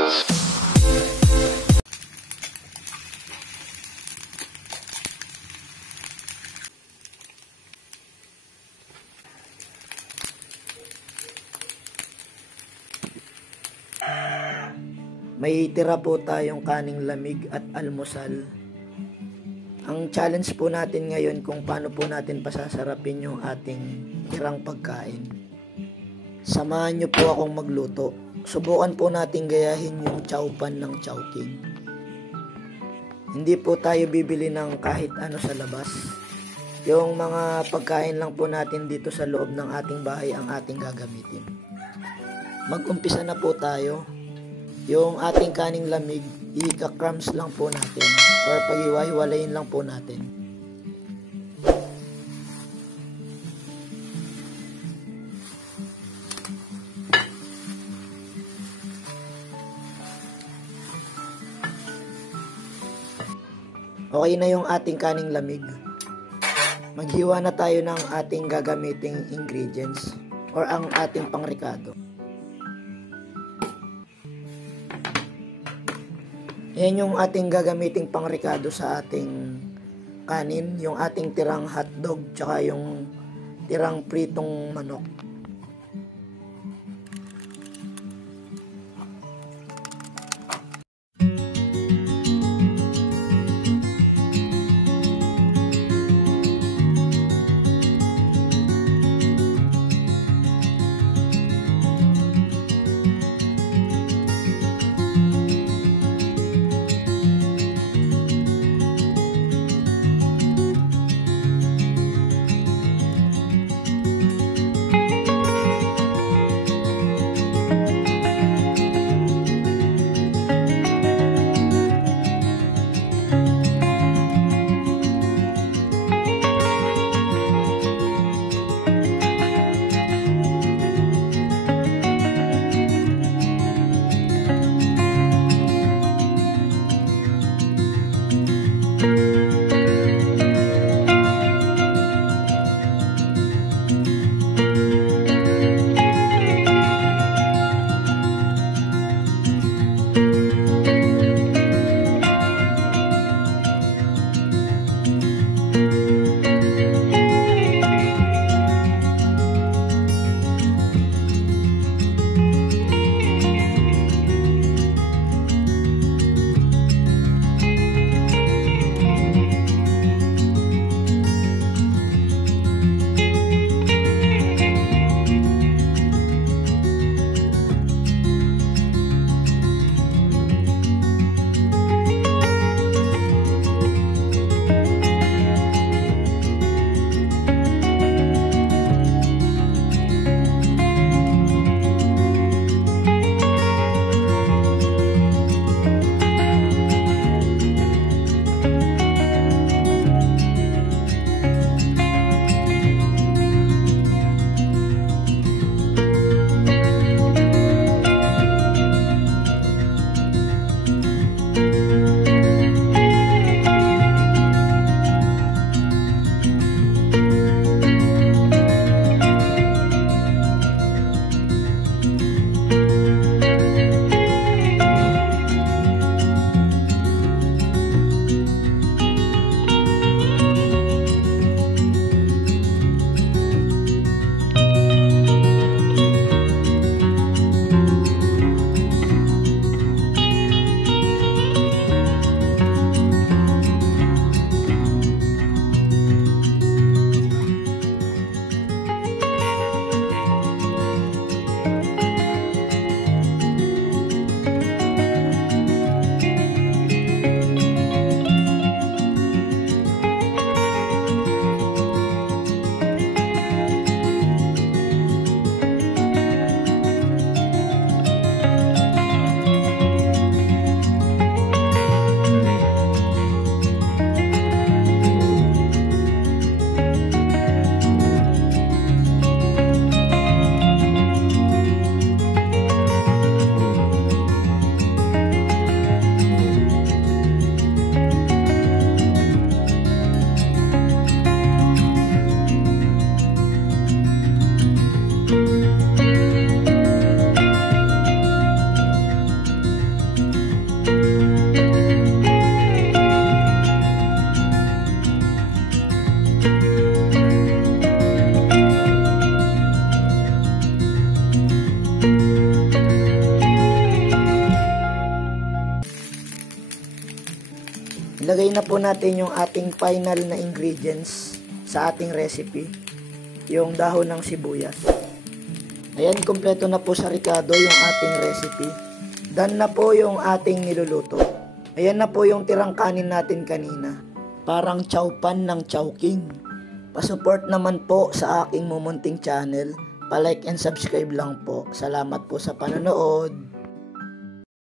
May tira po tayong kaning lamig at almusal. Ang challenge po natin ngayon kung paano po natin pasasarapin yung ating tirang pagkain. Samahan nyo po akong magluto. Subukan po natin gayahin yung chowpan ng Chowking. Hindi po tayo bibili ng kahit ano sa labas. Yung mga pagkain lang po natin dito sa loob ng ating bahay ang ating gagamitin. Mag-umpisa na po tayo. Yung ating kaning lamig, ika-crumbs lang po natin or pag-iwa-hiwalayin lang po natin. Okay na yung ating kaning lamig. Maghiwa na tayo ng ating gagamiting ingredients or ang ating pangricado. Yan yung ating gagamiting pangricado sa ating kanin, yung ating tirang hotdog, tsaka yung tirang pritong manok. ilagay na po natin yung ating final na ingredients sa ating recipe. Yung dahon ng sibuyas. Ayan, kompleto na po sa Ricardo yung ating recipe. Done na po yung ating niluluto. Ayan na po yung tirang kanin natin kanina. Parang chowpan ng Chowking. Pasupport naman po sa aking mumunting channel. Pa-like and subscribe lang po. Salamat po sa panonood.